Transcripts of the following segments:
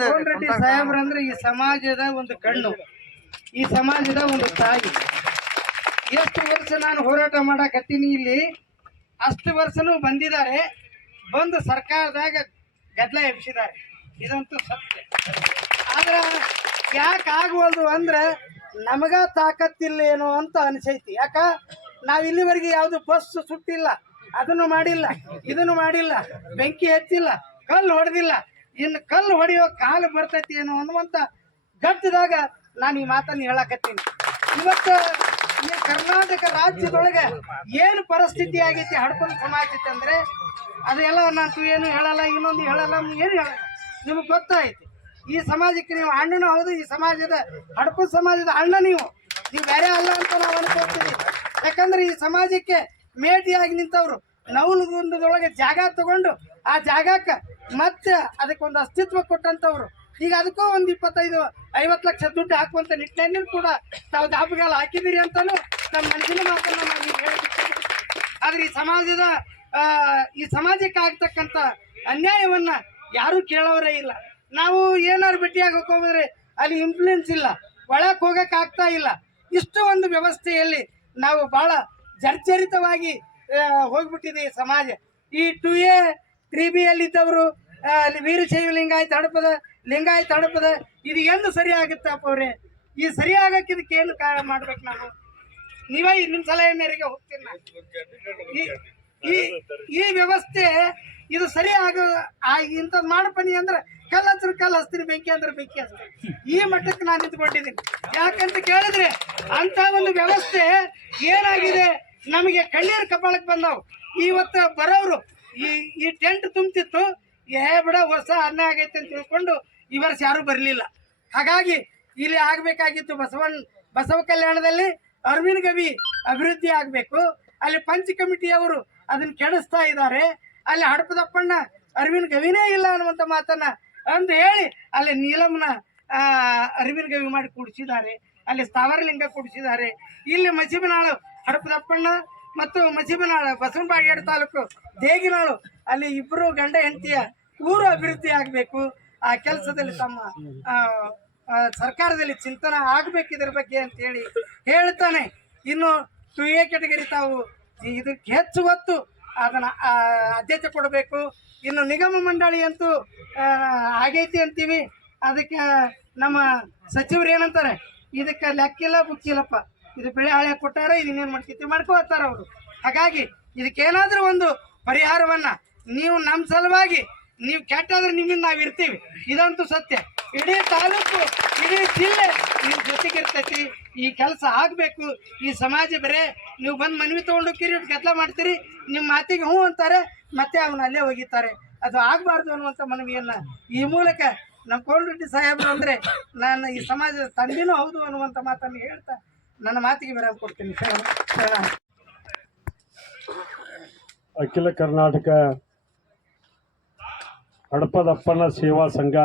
ಕೋನರೆಡ್ಡಿ ಸಾಹೇಬ್ರಂದ್ರೆ ಈ ಸಮಾಜದ ಒಂದು ಕಣ್ಣು, ಈ ಸಮಾಜದ ಒಂದು ತಾಯಿ. ಎಷ್ಟು ವರ್ಷ ನಾನು ಹೋರಾಟ ಮಾಡಕತ್ತೀನಿ ಇಲ್ಲಿ, ಅಷ್ಟು ವರ್ಷನೂ ಬಂದಿದ್ದಾರೆ, ಬಂದು ಸರ್ಕಾರದಾಗ ಗದ್ದಲ ಎಬ್ಸಿದ್ದಾರೆ, ಇದಂತೂ ಸತ್ಯ. ಆದ್ರೆ ಯಾಕೆ ಆಗುವಲ್ದು ಅಂದ್ರೆ ನಮಗ ತಾಕತ್ತಿಲ್ಲೇನೋ ಅಂತ ಅನಿಸೈತಿ. ಯಾಕ ನಾವು ಇಲ್ಲಿವರೆಗೆ ಯಾವುದು ಬಸ್ ಸುಟ್ಟಿಲ್ಲ, ಅದನ್ನು ಮಾಡಿಲ್ಲ, ಇದನ್ನು ಮಾಡಿಲ್ಲ, ಬೆಂಕಿ ಹಚ್ಚಿಲ್ಲ, ಕಲ್ಲು ಹೊಡೆದಿಲ್ಲ. ಇನ್ನು ಕಲ್ಲು ಹೊಡೆಯೋ ಕಾಲು ಬರ್ತೈತಿ ಏನೋ ಅನ್ನುವಂತ ಗಟ್ಟದಾಗ ನಾನು ಈ ಮಾತನ್ನು ಹೇಳಕತ್ತೀನಿ. ಇವತ್ತು ಈ ಕರ್ನಾಟಕ ರಾಜ್ಯದೊಳಗೆ ಏನು ಪರಿಸ್ಥಿತಿ ಆಗೈತಿ ಹಡ್ಕೊಂಡು ಸಮಾಜಕ್ಕೆ ಅಂದ್ರೆ ಅದೆಲ್ಲ ನಾನು ಏನು ಹೇಳಲ್ಲ, ಇನ್ನೊಂದು ಹೇಳಲ್ಲ, ಏನು ಹೇಳಲ್ಲ, ನಿಮಗೆ ಗೊತ್ತಾಯ್ತು. ಈ ಸಮಾಜಕ್ಕೆ ನೀವು ಅಣ್ಣನೂ ಹೌದು, ಈ ಸಮಾಜದ ಹಡಪದ ಸಮಾಜದ ಅಣ್ಣ ನೀವು ಬೇರೆ ಅಲ್ಲ ಅಂತ ನಾವು ಅನ್ಕೋತೀವಿ. ಯಾಕಂದ್ರೆ ಈ ಸಮಾಜಕ್ಕೆ ಮೇಟಿಯಾಗಿ ನಿಂತವ್ರು ನವಲಗುಂದದೊಳಗೆ ಜಾಗ ತಗೊಂಡು ಆ ಜಾಗಕ್ಕೆ ಮತ್ತೆ ಅದಕ್ಕೊಂದು ಅಸ್ತಿತ್ವ ಕೊಟ್ಟಂತವ್ರು. ಈಗ ಅದಕ್ಕೂ ಒಂದು 25-50 ಲಕ್ಷ ದುಡ್ಡು ಹಾಕುವಂತ ನಿಟ್ಟಿನಲ್ಲಿ ಕೂಡ ತಾವು ದಾಪಗಾಲ ಹಾಕಿದಿರಿ ಅಂತಾನು ನಮ್ಮ ಮನಸ್ಸಿನ ಮಾತನ್ನ ನಾವು ಹೇಳ್ತೀವಿ. ಆದ್ರೆ ಈ ಸಮಾಜಕ್ಕೆ ಆಗ್ತಕ್ಕಂಥ ಅನ್ಯಾಯವನ್ನ ಯಾರು ಕೇಳೋರೇ ಇಲ್ಲ. ನಾವು ಏನಾರು ಭೇಟಿಯಾಗಿ ಹೋಗೋದ್ರೆ ಅಲ್ಲಿ ಇನ್ಫ್ಲೂಯೆನ್ಸ್ ಇಲ್ಲ, ಒಳಕ್ಕೆ ಹೋಗಕ್ಕೆ ಆಗ್ತಾ ಇಲ್ಲ. ಇಷ್ಟು ಒಂದು ವ್ಯವಸ್ಥೆಯಲ್ಲಿ ನಾವು ಬಹಳ ಜರ್ಜರಿತವಾಗಿ ಹೋಗ್ಬಿಟ್ಟಿದೆ ಈ ಸಮಾಜ. ಈ 2A 3B ಅಲ್ಲಿದ್ದವರು ವೀರಶೈವ ಲಿಂಗಾಯತ ಹಡಪದ ಇದು ಎಂದು ಸರಿ ಆಗುತ್ತಪ್ಪ ಅವ್ರೆ? ಈ ಸರಿ ಆಗಕ್ಕೆ ಇದಕ್ಕೆ ಏನು ಮಾಡ್ಬೇಕು? ನಾವು ನೀವೇ ನಿಮ್ಮ ಸಲಹೆ ಮೇರೆಗೆ ಹೋಗ್ತೀನಿ ನಾನು. ಈ ವ್ಯವಸ್ಥೆ ಇದು ಸರಿ ಇಂಥದ್ದು ಮಾಡಪನಿ ಅಂದ್ರೆ ಕಲ್ಲು ಹಚ್ಚಿದ್ರೆ ಕಲ್ಲು ಹಚ್ತೀನಿ, ಬೆಂಕಿ ಅಂದ್ರೆ ಬೆಂಕಿ ಹಚ್ತೀನಿ. ಈ ಮಟ್ಟಕ್ಕೆ ನಾನು ನಿಂತ್ಕೊಂಡಿದ್ದೀನಿ. ಯಾಕಂತ ಕೇಳಿದ್ರೆ ಅಂತ ಒಂದು ವ್ಯವಸ್ಥೆ ಏನಾಗಿದೆ, ನಮಗೆ ಕಣ್ಣೀರು ಕಪಾಳಕ್ಕೆ ಬಂದವು. ಇವತ್ತು ಬರೋರು ಈ ಟೆಂಟ್ ತುಂಬ್ತಿತ್ತು, ಬಿಡ ವರ್ಷ ಅನ್ನ ಆಗೈತೆ ಅಂತ ತಿಳ್ಕೊಂಡು ಈ ವರ್ಷ ಯಾರು ಬರಲಿಲ್ಲ. ಹಾಗಾಗಿ ಇಲ್ಲಿ ಆಗ್ಬೇಕಾಗಿತ್ತು ಬಸವ ಕಲ್ಯಾಣದಲ್ಲಿ ಅರವಿಂದ ಗವಿ ಅಭಿವೃದ್ಧಿ ಆಗಬೇಕು. ಅಲ್ಲಿ ಪಂಚ ಕಮಿಟಿಯವರು ಅದನ್ನ ಕೆಡಿಸ್ತಾ ಇದ್ದಾರೆ. ಅಲ್ಲಿ ಹಡಪದಪ್ಪಣ್ಣ ಅರವಿಂದ ಗವಿನೇ ಇಲ್ಲ ಅನ್ನುವಂಥ ಮಾತನ್ನ ಅಂದು ಹೇಳಿ ಅಲ್ಲಿ ನೀಲಮ್ನ ಅರವಿಂದ ಗವಿ ಮಾಡಿ ಕೂಡಿಸಿದ್ದಾರೆ, ಅಲ್ಲಿ ಸ್ಥಾವರಲಿಂಗ ಕೂಡಿಸಿದ್ದಾರೆ. ಇಲ್ಲಿ ಮಸೀಬನಾಳು ಹಡಪದಪ್ಪಣ್ಣ ಮತ್ತು ಮಸೀಬನಾಳು ಬಸವನಬಾಗೇಡು ತಾಲೂಕು ದೇಗಿನಾಳು ಅಲ್ಲಿ ಇಬ್ಬರು ಗಂಡ ಹೆಂಡತಿಯ ಊರು ಅಭಿವೃದ್ಧಿ ಆಗಬೇಕು. ಆ ಕೆಲಸದಲ್ಲಿ ತಮ್ಮ ಸರ್ಕಾರದಲ್ಲಿ ಚಿಂತನೆ ಆಗಬೇಕು ಇದ್ರ ಬಗ್ಗೆ ಅಂತ ಹೇಳಿ ಹೇಳ್ತಾನೆ. ಇನ್ನು 2A ಕೆಟಗರಿ ತಾವು ಇದಕ್ಕೆ ಹೆಚ್ಚು ಒತ್ತು ಅದನ್ನ ಆದ್ಯತೆ ಕೊಡಬೇಕು. ಇನ್ನು ನಿಗಮ ಮಂಡಳಿ ಅಂತೂ ಆಗೈತಿ ಅಂತೀವಿ, ಅದಕ್ಕೆ ನಮ್ಮ ಸಚಿವರು ಏನಂತಾರೆ, ಇದಕ್ಕೆ ಲೆಕ್ಕಿಲ್ಲ ಬುಕ್ಕಿಲ್ಲಪ್ಪ, ಇದು ಬೆಳೆ ಹಳೆ ಕೊಟ್ಟಾರ, ಇದನ್ನೇನು ಮಾಡ್ಕೋತಾರ ಅವರು. ಹಾಗಾಗಿ ಇದಕ್ಕೇನಾದ್ರೂ ಒಂದು ಪರಿಹಾರವನ್ನ ನೀವು ನಮ್ಮ ಸಲುವಾಗಿ ನೀವು ಕೆಟ್ಟಾದ್ರೆ ನಿಮ್ಮಿಂದ ನಾವು ಇರ್ತೀವಿ, ಇದಂತೂ ಸತ್ಯ. ಇಡೀ ತಾಲೂಕು ಇಡೀ ಜಿಲ್ಲೆ ನಿಮ್ಮ ಜೊತೆಗಿರ್ತೈತಿ. ಈ ಕೆಲಸ ಆಗಬೇಕು. ಈ ಸಮಾಜ ಬೇರೆ ನೀವು ಬಂದು ಮನವಿ ತೊಗೊಂಡು ಕಿರಿಟ್ ಗದ್ದಲ ಮಾಡ್ತೀರಿ, ನಿಮ್ಮ ಮಾತಿಗೆ ಹ್ಞೂ ಅಂತಾರೆ, ಮತ್ತೆ ಅವನ್ನ ಅಲ್ಲೇ ಒಗಿತಾರೆ. ಅದು ಆಗಬಾರ್ದು ಅನ್ನುವಂಥ ಮನವಿಯನ್ನು ಈ ಮೂಲಕ ನಮ್ಮ ಕೋನರೆಡ್ಡಿ ಸಾಹೇಬರು ಅಂದರೆ ನಾನು ಈ ಸಮಾಜದ ತಂದೆನೂ ಹೌದು ಅನ್ನುವಂಥ ಮಾತನ್ನು ಹೇಳ್ತಾ ನನ್ನ ಮಾತಿಗೆ ವಿರಾಮ ಕೊಡ್ತೀನಿ. ಅಖಿಲ ಕರ್ನಾಟಕ ಹಡಪದಪ್ಪನ ಸೇವಾ ಸಂಘ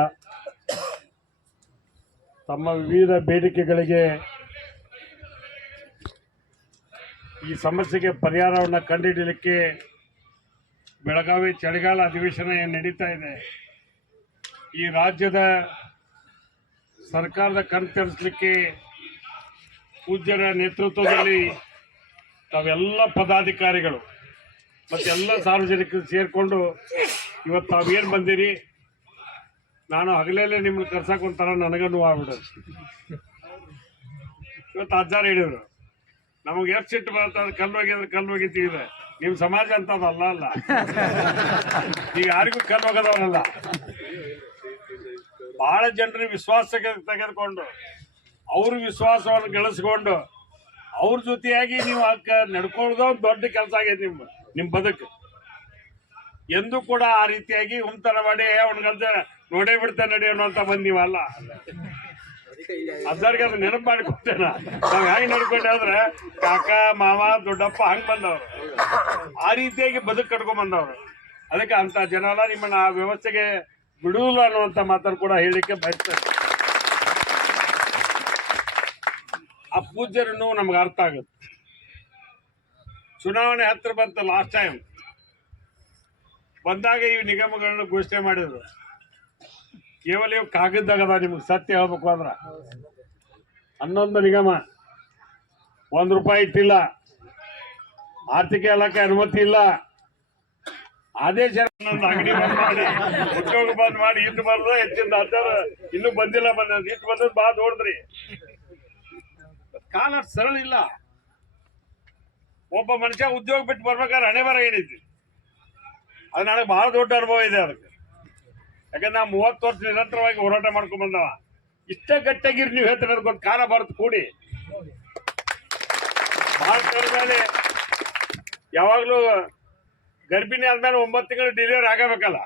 ತಮ್ಮ ವಿವಿಧ ಬೇಡಿಕೆಗಳಿಗೆ ಈ ಸಮಸ್ಯೆಗೆ ಪರಿಹಾರವನ್ನು ಕಂಡುಹಿಡಿಯಲಿಕ್ಕೆ ಬೆಳಗಾವಿ ಚಳಿಗಾಲ ಅಧಿವೇಶನ ಏನು ನಡೀತಾ ಇದೆ, ಈ ರಾಜ್ಯದ ಸರ್ಕಾರದ ಕಣ್ತರಿಸಲಿಕ್ಕೆ ಪೂಜ್ಯರ ನೇತೃತ್ವದಲ್ಲಿ ತಾವೆಲ್ಲ ಪದಾಧಿಕಾರಿಗಳು ಮತ್ತು ಎಲ್ಲ ಸಾರ್ವಜನಿಕರು ಸೇರಿಕೊಂಡು ಇವತ್ತು ತಾವೇನು ಬಂದಿರಿ, ನಾನು ಹಗಲಲ್ಲೇ ನಿಮ್ಮನ್ನು ಕರ್ಸಕ್ಕೆ ಒಂಥರ ನನಗನ್ನು ಆಗ್ಬಿಡೋದು. ಇವತ್ತು ಅಜ್ಜಾರು ಹೇಳಿದರು, ನಮಗೆ ಎಷ್ಟು ಸಿಟ್ಟು ಬರುತ್ತೆ, ಅದು ಕಲ್ಲು ಹೋಗಿದ್ದೀವಿ. ನಿಮ್ಮ ಸಮಾಜ ಅಂತದಲ್ಲ ಅಲ್ಲ, ಈಗ ಯಾರಿಗೂ ಕಲ್ಲು ಹೋಗೋದವರಲ್ಲ. ಬಹಳ ಜನರಿಗೆ ವಿಶ್ವಾಸ ತೆಗೆದುಕೊಂಡು ಅವ್ರ ವಿಶ್ವಾಸವನ್ನು ಗಳಿಸ್ಕೊಂಡು ಅವ್ರ ಜೊತೆಯಾಗಿ ನೀವು ನಡ್ಕೊಳ್ಳೋದು ಒಂದು ದೊಡ್ಡ ಕೆಲಸ ಆಗೈತೆ ನಿಮ್ಮ ಬದುಕು. ಎಂದೂ ಕೂಡ ಆ ರೀತಿಯಾಗಿ ಉಮ್ತನ ಮಾಡಿ ಅವ್ನಿಗಂತ ನೋಡೇ ಬಿಡ್ತೇನೆ ನಡಿ ಅನ್ನೋಂಥ ಬಂದೀವಲ್ಲ. ಅದ್ದರಿಗೆ ಅದು ನೆನಪು ಮಾಡಿಕೊಡ್ತೇನೆ. ನಾವು ಹೆಂಗೆ ನಡ್ಕೊಂಡೆ ಅಂದ್ರೆ ಕಾಕ ಮಾವ ದೊಡ್ಡಪ್ಪ ಹಂಗೆ ಬಂದವರು, ಆ ರೀತಿಯಾಗಿ ಬದುಕು ಕಟ್ಕೊಂಡ್ ಬಂದವರು. ಅದಕ್ಕೆ ಅಂತ ಜನ ಎಲ್ಲ ನಿಮ್ಮನ್ನ ಆ ವ್ಯವಸ್ಥೆಗೆ ಬಿಡುವುದಿಲ್ಲ ಅನ್ನುವಂಥ ಮಾತನ್ನು ಕೂಡ ಹೇಳಲಿಕ್ಕೆ ಬಯಸ್ತೇನೆ. ಆ ಪೂಜ್ಯರನ್ನು ನಮ್ಗೆ ಅರ್ಥ ಆಗುತ್ತೆ. ಚುನಾವಣೆ ಹತ್ರ ಬಂತ, ಲಾಸ್ಟ್ ಟೈಮ್ ಬಂದಾಗ ಈ ನಿಗಮಗಳನ್ನು ಘೋಷಣೆ ಮಾಡಿದ್ರು. ಕೇವಲ ಇವು ಕಾಗದದಾಗ ನಿಮ್ಗೆ ಸತ್ಯ ಹೇಳ್ಬೇಕು ಅಂದ್ರ 11 ನಿಗಮ ₹1 ಇಟ್ಟಿಲ್ಲ, ಆರ್ಥಿಕ ಇಲಾಖೆ ಅನುಮತಿ ಇಲ್ಲ, ಆದೇಶ ಅಂಗಡಿ ಬಂದ್ ಮಾಡಿ ಉದ್ಯೋಗ ಬಂದ್ ಮಾಡಿ ಇಟ್ಟು ಬರ್ದ ಹೆಚ್ಚಿಂದ ಅಂತಾರ ಇನ್ನೂ ಬಂದಿಲ್ಲ ಇಟ್ಟು ಬಂದದ್ ಬಾ ನೋಡಿದ್ರಿ. ಕಾಲ ಸರಳ ಇಲ್ಲ. ಒಬ್ಬ ಮನುಷ್ಯ ಉದ್ಯೋಗ ಬಿಟ್ಟು ಬರ್ಬೇಕಾದ್ರೆ ಹಣೆ ಬರ ಏನೈತಿ, ಅದು ನನಗೆ ಬಹಳ ದೊಡ್ಡ ಅನುಭವ ಇದೆ ಅದಕ್ಕೆ. ಯಾಕಂದ್ರೆ ನಾ 30 ವರ್ಷ ನಿರಂತರವಾಗಿ ಹೋರಾಟ ಮಾಡ್ಕೊಂಡ್ ಬಂದವ. ಇಷ್ಟ ಗಟ್ಟಿಯಾಗಿರಿ ನೀವು ಹೇಳ್ತಾರೆ ಅದಕ್ಕೊಂದು ಕಾಲ ಬರುತ್ತೆ ಕೂಡಿ. ಭಾರತದ ಮೇಲೆ ಯಾವಾಗ್ಲೂ ಗರ್ಭಿಣಿ ಆದ್ಮೇಲೆ 9 ತಿಂಗಳು ಡಿಲಿವರಿ ಆಗಬೇಕಲ್ಲ,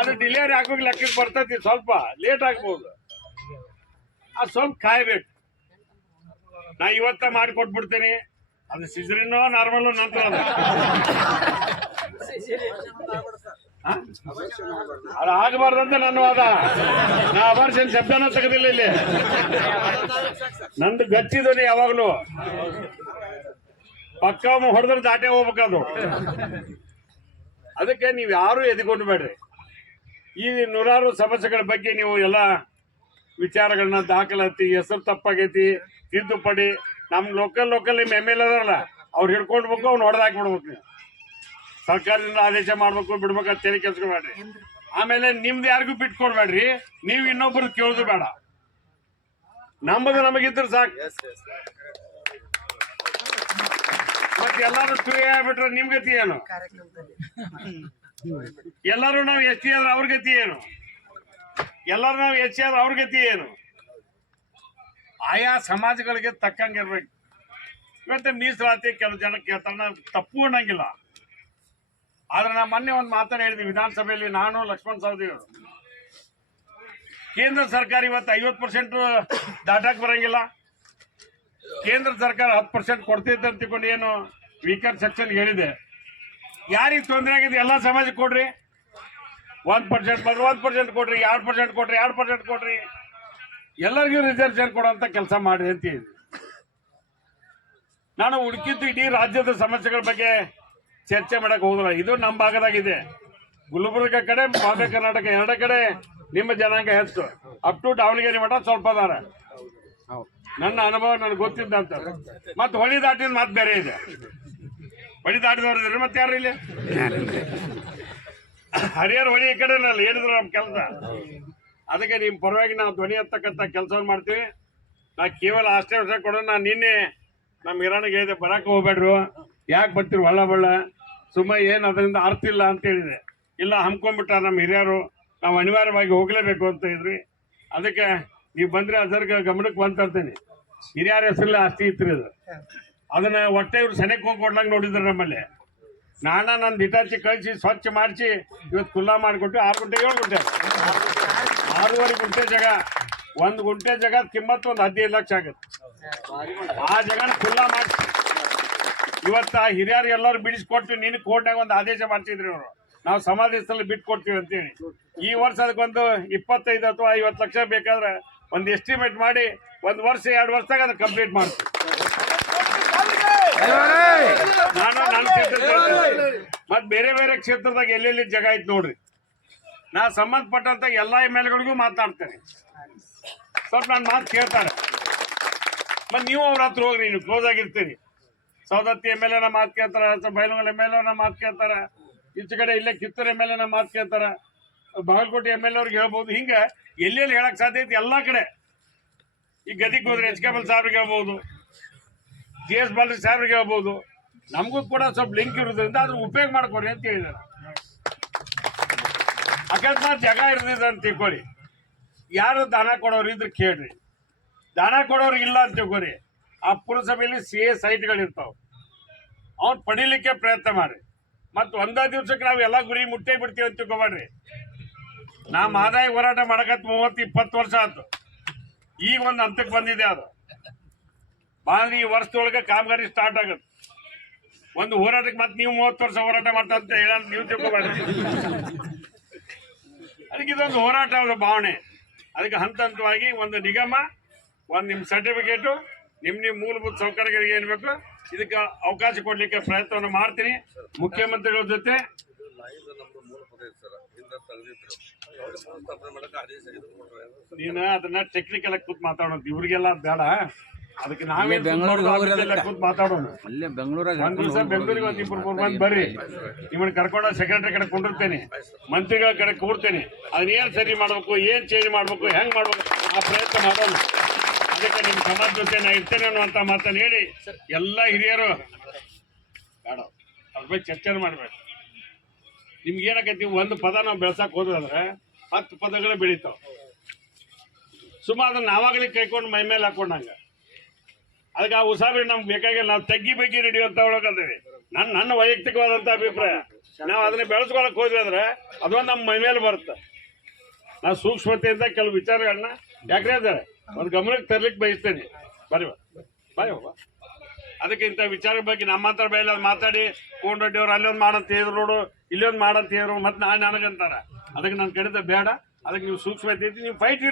ಅದು ಡಿಲಿವರಿ ಆಗೋಗಿ ಲೆಕ್ಕಕ್ಕೆ ಬರ್ತೈತಿ. ಸ್ವಲ್ಪ ಲೇಟ್ ಆಗ್ಬೋದು, ಅದು ಸ್ವಲ್ಪ ಕಾಯ್ಬೇಕು. ನಾ ಇವತ್ತ ಮಾಡಿ ಕೊಟ್ಬಿಡ್ತೀನಿ, ಅದು ಸಿಜರಿನೋ ನಾರ್ಮಲ್ ನಂತರ ಅದು ಆಗಬಾರ್ದಂತ ನನ್ನ ವಾದ. ನಾ ಅಬಾರ್ಷನ್ ಶಬ್ದನ ತೆಗೆದಿಲ್ಲ ಇಲ್ಲಿ. ನಂದು ಗಚ್ಚಿದನಿ ಯಾವಾಗ್ಲೂ ಪಕ್ಕ ಹೊಡೆದ್ರೆ ದಾಟೆ ಹೋಗ್ಬೇಕದು. ಅದಕ್ಕೆ ನೀವು ಯಾರು ಎದ್ಕೊಂಡು ಬೇಡ್ರಿ. ಈ ನೂರಾರು ಸಮಸ್ಯೆಗಳ ಬಗ್ಗೆ ನೀವು ಎಲ್ಲ ವಿಚಾರಗಳನ್ನ ದಾಖಲಾತಿ, ಹೆಸರು ತಪ್ಪಾಗೈತಿ ತಿದ್ದುಪಡಿ, ನಮ್ ಲೋಕಲ್ MLA ಅದಾರಲ್ಲ ಅವ್ರು ಹಿಡ್ಕೊಂಡ್ಬೇಕು, ಅವ್ನು ಹೊಡೆದಾಕ್ಬಿಡ್ಬೇಕು. ನೀವು ಸರ್ಕಾರದಿಂದ ಆದೇಶ ಮಾಡ್ಬೇಕು ಬಿಡ್ಬೇಕು ಅಂತ ಹೇಳಿ ಕೆಲ್ಸ್ಕೊಬೇಡ್ರಿ. ಆಮೇಲೆ ನಿಮ್ದು ಯಾರಿಗೂ ಬಿಟ್ಕೊಡ್ಬೇಡ್ರಿ. ನೀವು ಇನ್ನೊಬ್ರು ಕೇಳೋದು ಬೇಡ, ನಮ್ಮದು ನಮಗಿದ್ರೆ ಸಾಕು. ಮತ್ತೆ ಎಲ್ಲಾರು ತುಯ ಆಗ್ಬಿಟ್ರೆ ನಿಮ್ ಗತಿ ಏನು? ಎಲ್ಲರೂ ನಾವು ST ಆದ್ರೆ ಅವ್ರ ಗತಿ ಏನು? ಎಲ್ಲರೂ ನಾವು SC ಆದ್ರೆ ಅವ್ರ ಗತಿ ಏನು? ಆಯಾ ಸಮಾಜಗಳಿಗೆ ತಕ್ಕಂಗಿರ್ಬೇಕು. ಇವತ್ತೆ ಮೀಸಲಾತಿ ಕೆಲವು ಜನ ಕೇಳ್ತಾರ, ತಪ್ಪು ಅನ್ನಂಗಿಲ್ಲ. ಆದ್ರೆ ನಾ ಮೊನ್ನೆ ಒಂದು ಮಾತನ್ನ ಹೇಳಿದ್ವಿ ವಿಧಾನಸಭೆಯಲ್ಲಿ, ನಾನು ಲಕ್ಷ್ಮಣ್ ಸವದಿ ಅವರು. ಕೇಂದ್ರ ಸರ್ಕಾರ ಇವತ್ತು 50% ದಾಟಕ್ ಬರಂಗಿಲ್ಲ. ಕೇಂದ್ರ ಸರ್ಕಾರ 10% ಕೊಡ್ತೈತೆ ಅಂತ ತಿಳ್ಕೊಂಡು ಏನು ವೀಕರ್ ಸೆಕ್ಷನ್ ಹೇಳಿದೆ. ಯಾರಿಗೆ ತೊಂದರೆ ಆಗಿದೆ ಎಲ್ಲಾ ಸಮಾಜಕ್ಕೆ ಕೊಡ್ರಿ. 1% ಬಂದ್ರೆ 1% ಕೊಡ್ರಿ, 2% ಕೊಡ್ರಿ, 2% ಕೊಡ್ರಿ, ಎಲ್ಲರಿಗೂ ರಿಸರ್ವೇಶನ್ ಕೊಡುವಂತ ಕೆಲಸ ಮಾಡಿ ಅಂತ ಹೇಳಿದ್ವಿ. ನಾನು ಉಡುಕಿದ್ದು ಇಡೀ ರಾಜ್ಯದ ಸಮಸ್ಯೆಗಳ ಬಗ್ಗೆ ಚರ್ಚೆ ಮಾಡಕ್ ಹೋಗಲ್ಲ. ಇದು ನಮ್ಮ ಭಾಗದಾಗಿದೆ. ಗುಲ್ಬರ್ಗ ಕಡೆ, ಭಾಗ ಕರ್ನಾಟಕ 2 ಕಡೆ ನಿಮ್ಮ ಜನಾಂಗ ಹೆಚ್ಚು. ಅಪ್ ಟು ದಾವಣಗೆರೆ ಮಠ ಸ್ವಲ್ಪ ಅದಾರ. ನನ್ನ ಅನುಭವ ನನಗೆ ಗೊತ್ತಿದ್ದಂತ. ಮತ್ತೆ ಹೊಳಿ ದಾಟಿದ ಮಾತು ಬೇರೆ ಇದೆ. ಹೊಳಿ ದಾಟಿದವ್ರು ಮತ್ತೆ ಯಾರು ಇಲ್ಲಿ? ಹರಿಹರ ಹೊಳಿ ಈ ಕಡೆ ಹೇಳಿದ್ರು ನಮ್ಮ ಕೆಲಸ. ಅದಕ್ಕೆ ನಿಮ್ ಪರವಾಗಿ ನಾವು ಧ್ವನಿ ಎತ್ತಕ್ಕಂತ ಕೆಲಸವನ್ನು ಮಾಡ್ತೀವಿ. ನಾ ಕೇವಲ ಅಷ್ಟೇ ವರ್ಷ ಕೊಡೋಣ. ನಾನು ನಿನ್ನೆ ನಮ್ಮ ಹಿರಾಣಿಗೆ ಹೇಳಿದೆ, ಬರಕ್ಕೆ ಹೋಗ್ಬೇಡ್ರು, ಯಾಕೆ ಬರ್ತೀರಿ ಒಳ್ಳ ಬಳ್ಳ, ಸುಮ್ಮ ಏನು ಅದರಿಂದ ಅರ್ಥ ಇಲ್ಲ ಅಂತ ಹೇಳಿದೆ. ಇಲ್ಲ ಹಮ್ಕೊಂಡ್ಬಿಟ್ಟ ನಮ್ಮ ಹಿರಿಯರು, ನಾವು ಅನಿವಾರ್ಯವಾಗಿ ಹೋಗ್ಲೇಬೇಕು ಅಂತ ಇದ್ರಿ. ಅದಕ್ಕೆ ನೀವು ಬಂದ್ರೆ ಅದರ ಗಮನಕ್ಕೆ ಬಂತರ್ತೇನೆ. ಹಿರಿಯರ ಹೆಸರಲ್ಲೇ ಆಸ್ತಿ ಇತ್ತು ಇದು. ಅದನ್ನ ಹೊಟ್ಟೆ ಇವ್ರು ಸೆನೆಗೆ ಹೋಗಿ ಕೊಡ್ಲಂಗೆ ನೋಡಿದ್ರು ನಮ್ಮಲ್ಲಿ. ನನ್ನ ಡಿಟಾಚಿ ಕಳಿಸಿ ಸ್ವಚ್ಛ ಮಾಡಿಸಿ ಇವತ್ತು ಖುಲ್ಲಾ ಮಾಡಿಕೊಟ್ಟು 6 ಗುಂಟೆ 7 ಗುಂಟೆ 6.5 ಗುಂಟೆ ಜಾಗ, 1 ಗುಂಟೆ ಜಾಗ ಕಿಮ್ಮತ್ತು ಒಂದು 15 ಲಕ್ಷ ಆಗುತ್ತೆ. ಆ ಜಾಗನ ಖುಲ್ಲಾ ಮಾಡಿ ಇವತ್ತ ಹಿರಿಯರಿಗೆ ಎಲ್ಲರೂ ಬಿಡಿಸ್ಕೊಟ್ಟು ನಿನ್ನ ಕೋರ್ಟ್ನಾಗ ಒಂದು ಆದೇಶ ಮಾಡ್ತಿದ್ರಿ ಅವರು, ನಾವು ಸಮಾಧಿ ಸ್ಥಳ ಬಿಟ್ಟು ಕೊಡ್ತೀವಿ ಅಂತೇಳಿ. ಈ ವರ್ಷ ಅದಕ್ಕೊಂದು 25 ಅಥವಾ 50 ಲಕ್ಷ ಬೇಕಾದ್ರೆ ಒಂದು ಎಸ್ಟಿಮೇಟ್ ಮಾಡಿ 1 ವರ್ಷ 2 ವರ್ಷದಾಗ ಅದನ್ನ ಕಂಪ್ಲೀಟ್ ಮಾಡ್ತೀವಿ. ನಾನು ನನ್ನ ಕ್ಷೇತ್ರ ಮತ್ ಬೇರೆ ಬೇರೆ ಕ್ಷೇತ್ರದಾಗ ಎಲ್ಲೆಲ್ಲಿ ಜಾಗ ಐತ್ ನೋಡ್ರಿ. ನಾ ಸಂಬಂಧಪಟ್ಟಂತ ಎಲ್ಲಾ MLAಗಳಿಗೂ ಮಾತಾಡ್ತೇನೆ. ಸ್ವಲ್ಪ ನನ್ನ ಮಾತು ಕೇಳ್ತಾರೆ. ಮತ್ ನೀವು ಅವ್ರ ಹತ್ರ ಹೋಗ್ರಿ, ನೀವು ಕ್ಲೋಸ್ ಆಗಿರ್ತೀರಿ. ಸೌದತ್ತಿ MLA ಮಾತು ಕೇಳ್ತಾರ, ಬೈಲಹೊಂಗಲ MLA ಮಾತು ಕೇಳ್ತಾರ, ಈಚೆ ಕಡೆ ಇಲ್ಲೇ ಕಿತ್ತೂರು MLA ಮಾತು ಕೇಳ್ತಾರ, ಬಾಗಲಕೋಟೆ MLA ಅವ್ರಿಗೆ ಹೇಳ್ಬೋದು. ಹಿಂಗ ಎಲ್ಲೆಲ್ಲಿ ಹೇಳಕ್ ಸಾಧ್ಯ ಐತಿ ಎಲ್ಲಾ ಕಡೆ. ಈಗ ಗದಿಗೆ ಹೋದ್ರೆ HK ಸಾಹೇಬ್ರಿಗೆ ಹೇಳ್ಬೋದು, GS ಬಾಲರಿ ಸಾಹೇಬ್ರಿಗೆ ಹೇಳ್ಬೋದು. ನಮಗೂ ಕೂಡ ಸ್ವಲ್ಪ ಲಿಂಕ್ ಇರೋದ್ರಿಂದ ಅದ್ರ ಉಪಯೋಗ ಮಾಡ್ಕೊರಿ ಅಂತ ಹೇಳಿದಾರೆ. ಅಕಸ್ಮಾತ್ ಜಾಗ ಇರ್ದಿದ್ರೆ ಅಂತ ತಿಳ್ಕೊಳ್ಳಿ, ಯಾರು ದಾನ ಕೊಡೋರು ಇದ್ರೆ ಕೇಳ್ರಿ. ದಾನ ಕೊಡೋರು ಇಲ್ಲ ಅಂತ ತಿಳ್ಕೊರಿ, ಆ ಪುರಸಭೆಯಲ್ಲಿ CA ಸೈಟ್ಗಳು ಇರ್ತಾವ, ಅವ್ನು ಪಡಿಲಿಕ್ಕೆ ಪ್ರಯತ್ನ ಮಾಡ್ರಿ. ಮತ್ತು ಒಂದೇ ದಿವ್ಸಕ್ಕೆ ನಾವು ಎಲ್ಲ ಗುರಿ ಮುಟ್ಟೇ ಬಿಡ್ತೀವಿ ಅಂತ ತಿಳ್ಕೊಬೇಡ್ರಿ. ನಮ್ಮ ಆದಾಯ ಹೋರಾಟ ಮಾಡಕತ್ 30-20 ವರ್ಷ ಆಯ್ತು. ಈಗ ಒಂದು ಹಂತಕ್ಕೆ ಬಂದಿದೆ. ಅದು ಬಾಂದ್ರೆ ಈ ವರ್ಷದೊಳಗೆ ಕಾಮಗಾರಿ ಸ್ಟಾರ್ಟ್ ಆಗುತ್ತೆ. ಒಂದು ಹೋರಾಟಕ್ಕೆ ಮತ್ತೆ ನೀವು 30 ವರ್ಷ ಹೋರಾಟ ಮಾಡ್ತಾ ಅಂತ ಹೇಳ ನೀವು ತಿಳ್ಕೊಬೇಡ್ರಿ. ಅದಕ್ಕೆ ಇದೊಂದು ಹೋರಾಟ ಭಾವನೆ. ಅದಕ್ಕೆ ಹಂತ ಹಂತವಾಗಿ ಒಂದು ನಿಗಮ, ಒಂದು ನಿಮ್ಮ ಸರ್ಟಿಫಿಕೇಟು, ನಿಮ್ಮ ಮೂಲಭೂತ ಸೌಕರ್ಯಗಳಿಗೆ ಏನ್ ಬೇಕು ಇದಕ್ಕೆ ಅವಕಾಶ ಕೊಡ್ಲಿಕ್ಕೆ ಪ್ರಯತ್ನವನ್ನು ಮಾಡ್ತೀನಿ. ಮುಖ್ಯಮಂತ್ರಿಗಳ ಜೊತೆ ನೀನು ಅದನ್ನ ಟೆಕ್ನಿಕಲ್ ಆಗಿ ಕೂತ್ ಮಾತಾಡೋದು ಇವ್ರಿಗೆಲ್ಲ ಬೇಡ. ಅದಕ್ಕೆ ನಾವೇ ಕೂತ್ ಮಾತಾಡೋಣ. ಅಲ್ಲೇ ಬೆಂಗಳೂರಾಗ ಒಂದ್ ದಿವಸ ಬೆಂಗಳೂರಿಗೆ ಒಂದ್ ಇಬ್ಬರು ಮೂರು ಮಂದಿ ಬರ್ರಿ, ನಿಮ್ಮನ್ನ ಕರ್ಕೊಂಡು ಸೆಕ್ರೆಟರಿ ಕಡೆ ಕೊಂಡಿರ್ತೇನೆ, ಮಂತ್ರಿಗಳ ಕಡೆ ಕೂರ್ತೇನೆ. ಅದನ್ನ ಏನ್ ಸರಿ ಮಾಡ್ಬೇಕು, ಏನ್ ಚೇಂಜ್ ಮಾಡ್ಬೇಕು, ಹೆಂಗ್ ಮಾಡ್ಬೇಕು ಆ ಪ್ರಯತ್ನ ಮಾಡೋಣ. ಅದಕ್ಕೆ ನಿಮ್ ಸಮಾಜ ಜೊತೆ ನಾ ಇರ್ತೇನೆ ಅನ್ನುವಂತ ಮಾತನ್ನ ಹೇಳಿ ಎಲ್ಲ ಹಿರಿಯರು ಬೇಡ ಅದ್ರ ಬಗ್ಗೆ ಚರ್ಚೆ ಮಾಡ್ಬೇಕು. ನಿಮ್ಗೆ ಏನಾಕೈತಿ, ಒಂದು ಪದ ನಾವು ಬೆಳ್ಸಕ್ ಹೋದ್ರೆ 10 ಪದಗಳು ಬೆಳಿತಾವ. ಸುಮಾರು ಅದನ್ನ ನಾವಾಗಲೇ ಕೈಕೊಂಡು ಮೈ ಮೇಲೆ ಹಾಕೊಂಡಂಗ. ಅದಕ್ಕೆ ಆ ಉಸಾಬರಿ ನಮ್ಗೆ ಬೇಕಾಗಿಲ್ಲ. ನಾವು ತಗ್ಗಿ ಬಗ್ಗೆ ನಡೆಯುವಂತ ಒಳಗಂತೀವಿ. ನನ್ನ ವೈಯಕ್ತಿಕವಾದಂತ ಅಭಿಪ್ರಾಯ. ನಾವು ಅದನ್ನ ಬೆಳೆಸ್ಕೊಳಕ್ ಹೋದ್ವಿ ಅಂದ್ರೆ ಅದೊಂದು ನಮ್ಮ ಮೈ ಮೇಲೆ ಬರುತ್ತೆ. ನಾವು ಸೂಕ್ಷ್ಮತೆಯಿಂದ ಕೆಲವು ವಿಚಾರಗಳನ್ನ ಯಾಕ್ರೆ ಅದಾರೆ ಒಂದು ಗಮನಕ್ಕೆ ತರ್ಲಿಕ್ಕೆ ಬಯಸ್ತೇನೆ. ಬರೀ ಹೋಗ. ಅದಕ್ಕೆ ಇಂಥ ವಿಚಾರ ಬಗ್ಗೆ ನಮ್ಮ ಮಾತಾಡ ಬೇಡ ಮಾತಾಡಿ ಕೋಂಡ್ರೆಡ್ಡಿ ಅವ್ರು ಅಲ್ಲೊಂದು ಮಾಡಂತ ಹೇಳಿದ್ರು ನೋಡು, ಇಲ್ಲೊಂದು ಮಾಡಂತ ಹೇಳಿದ್ರು, ಮತ್ತೆ ನನಗಂತಾರ. ಅದಕ್ಕೆ ನನ್ನ ಕಡೆದ ಬೇಡ. ಅದಕ್ಕೆ ನೀವು ಸೂಕ್ಷ್ಮತೆ ಐತಿ, ನೀವು ಫೈಟ್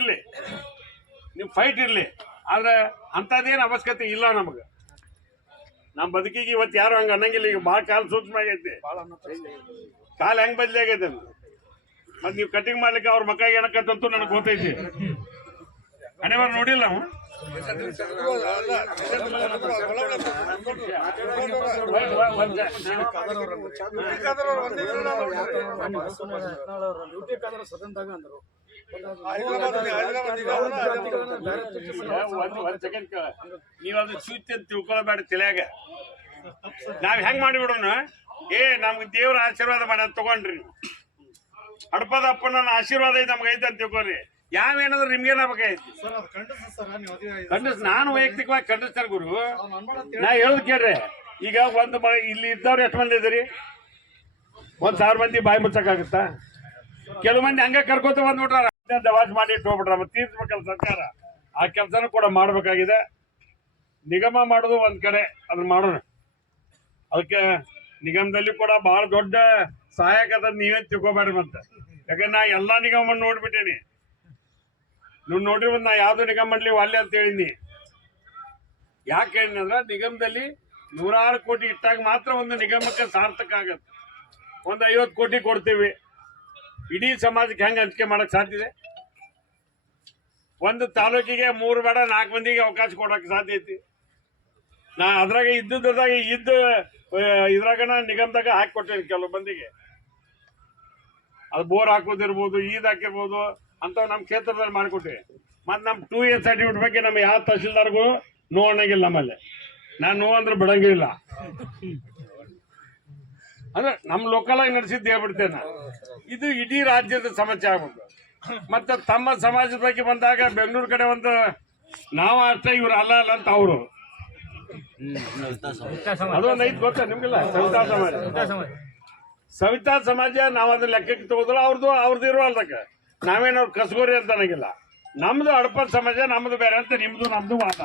ಇರಲಿ. ಆದ್ರೆ ಅಂಥದ್ದೇನು ಅವಶ್ಯಕತೆ ಇಲ್ಲ ನಮಗೆ. ನಮ್ಮ ಬದುಕಿಗೆ ಇವತ್ತು ಯಾರು ಹಂಗೆ ಅನ್ನಂಗಿಲ್ಲ. ಈಗ ಭಾಳ ಕಾಲ ಸೂಕ್ಷ್ಮ ಆಗೈತಿ, ಕಾಲ ಹೆಂಗೆ ಬದಲಿ ಆಗೈತೆ ಅಂತ. ಮತ್ತೆ ನೀವು ಕಟಿಂಗ್ ಮಾಡ್ಲಿಕ್ಕೆ ಅವ್ರ ಮಕ್ಕಳಿಗೆ ಏನಕ್ಕಂತೂ ನನಗೆ ಗೊತ್ತೈತಿ. ಹಣೆಬಾರ ನೋಡಿಲ್ಲ ನಾವು. ಒಂದ್ ಸೆಕೆಂಡ್ ಕೇಳ, ನೀವ್ ಅದು ಸೂಚಿ ಅಂತ ತಿಳ್ಕೊಳ್ಬೇಡ ತಲೆಯಾಗ. ನಾವ್ ಹೆಂಗ್ ಮಾಡಿಬಿಡೋಣ, ನಮ್ಗೆ ದೇವ್ರ ಆಶೀರ್ವಾದ ಮಾಡಿ ಅಂತ ತಗೊಂಡ್ರಿ. ಹಡಪದ ಅಪ್ಪನ ಆಶೀರ್ವಾದ ಐತೆ ನಮ್ಗೆ ಐತೆ ಅಂತ ತಿಳ್ಕೊರಿ. ಯಾವೇನಾದ್ರು ನಿಮ್ಗೇನಾಗೈತಿ ಖಂಡಿಸ್. ನಾನು ವೈಯಕ್ತಿಕವಾಗಿ ಖಂಡಿಸ್ತಾರೆ ಗುರು. ನಾ ಹೇಳೋದು ಕೇಳ್ರಿ. ಈಗ ಒಂದು ಇಲ್ಲಿ ಇದ್ದವ್ರು ಎಷ್ಟು ಮಂದಿ ಇದ್ದೀರಿ? 1,000 ಮಂದಿ ಬಾಯಿ ಮುಚ್ಚಕ್ಕಾಗುತ್ತಾ? ಕೆಲವು ಮಂದಿ ಹಂಗ ಕರ್ಕೋತ ಬಂದ್ಬಿಟ್ರ, ದವಾಜ್ ಮಾಡಿ ಇಟ್ಟು ಹೋಗ್ಬಿಟ್ರ. ಮತ್ತೆ ತೀರ್ಸ್ಬೇಕಲ್ಲ ಸರ್ಕಾರ. ಆ ಕೆಲಸನೂ ಕೂಡ ಮಾಡ್ಬೇಕಾಗಿದೆ. ನಿಗಮ ಮಾಡೋದು ಒಂದ್ ಕಡೆ, ಅದನ್ನ ಮಾಡೋಣ. ಅದಕ್ಕೆ ನಿಗಮದಲ್ಲಿ ಕೂಡ ಬಹಳ ದೊಡ್ಡ ಸಹಾಯಕ ಅದ. ನೀವೇ ತಿಳ್ಕೊಬೇಡ್ರಿ ಮತ್ತೆ. ಯಾಕಂದ್ರೆ ನಾ ಎಲ್ಲಾ ನಿಗಮ ನೋಡ್ಬಿಟ್ಟೇನಿ. ನೀವು ನೋಡಿರ್ ನಾ ಯಾವ್ದು ನಿಗಮ ಮಾಡ್ಲಿ ಅಲ್ಲೇ ಅಂತ ಹೇಳಿನಿ. ಯಾಕೆ ಹೇಳಿದ್ರೆ ನಿಗಮದಲ್ಲಿ 100 ಕೋಟಿ ಇಟ್ಟಾಗ ಮಾತ್ರ ಒಂದು ನಿಗಮಕ್ಕೆ ಸಾರ್ಥಕ ಆಗತ್ತೆ. ಒಂದು 50 ಕೋಟಿ ಕೊಡ್ತೀವಿ, ಇಡೀ ಸಮಾಜಕ್ಕೆ ಹೆಂಗೆ ಹಂಚಿಕೆ ಮಾಡಕ್ ಸಾಧ್ಯ ಇದೆ? ಒಂದು ತಾಲೂಕಿಗೆ 3 ಬೇಡ 4 ಮಂದಿಗೆ ಅವಕಾಶ ಕೊಡಕ್ಕೆ ಸಾಧ್ಯ ಐತಿ. ನಾ ಅದ್ರಾಗ ಇದ್ರಾಗ ನಿಗಮದಾಗ ಹಾಕಿ ಕೊಟ್ಟೇನಿ ಕೆಲವು ಮಂದಿಗೆ. ಅದು ಬೋರ್ ಹಾಕೋದಿರ್ಬೋದು, ಹಾಕಿರ್ಬೋದು ಅಂತ ನಮ್ಮ ಕ್ಷೇತ್ರದಲ್ಲಿ ಮಾಡಿಕೊಟ್ಟೆ. ಮತ್ತು ನಮ್ಮ 2A ಸರ್ಟಿಫಿಕೇಟ್ ಬಗ್ಗೆ ನಮ್ಮ ಯಾವ ತಹಸೀಲ್ದಾರ್ಗೂ ನೋ ಅನ್ನಂಗಿಲ್ಲ. ನಮ್ಮಲ್ಲಿ ನಾನು ನೋ ಅಂದ್ರೆ ಬಿಡಂಗಿಲ್ಲ. ಅಂದ್ರೆ ನಮ್ಮ ಲೋಕಲ್ ಆಗಿ ನಡೆಸಿದ್ದು ಹೇಳ್ಬಿಡ್ತೇನೆ. ಇದು ಇಡೀ ರಾಜ್ಯದ ಸಮಸ್ಯೆ ಆಗ್ಬೇಕು. ಮತ್ತೆ ತಮ್ಮ ಸಮಾಜದ ಬಗ್ಗೆ ಬಂದಾಗ ಬೆಂಗಳೂರು ಕಡೆ ಒಂದು ನಾವು ಅಷ್ಟೇ, ಇವ್ರು ಅಲ್ಲ ಅಂತ ಅವರು. ಅದೊಂದು ಐದು ಗೊತ್ತಾ ನಿಮ್ಗೆಲ್ಲ? ಸವಿತಾ ಸಮಾಜ ನಾವು ಅದನ್ನ ಲೆಕ್ಕಕ್ಕೆ ತಗೋದ್ರ ಅವ್ರದ್ದು ಇರೋ ಅಲ್ದಕ್ಕೆ ನಾವೇನವ್ರು ಕಸ್ಗೋರಿ ಅಂತ ಅನ್ನಂಗಿಲ್ಲ. ನಮ್ದು ಹಡಪದ ಸಮಾಜ ನಮ್ದು ಬೇರೆ ಅಂತ, ನಿಮ್ದು ನಮ್ದು ವಾದ.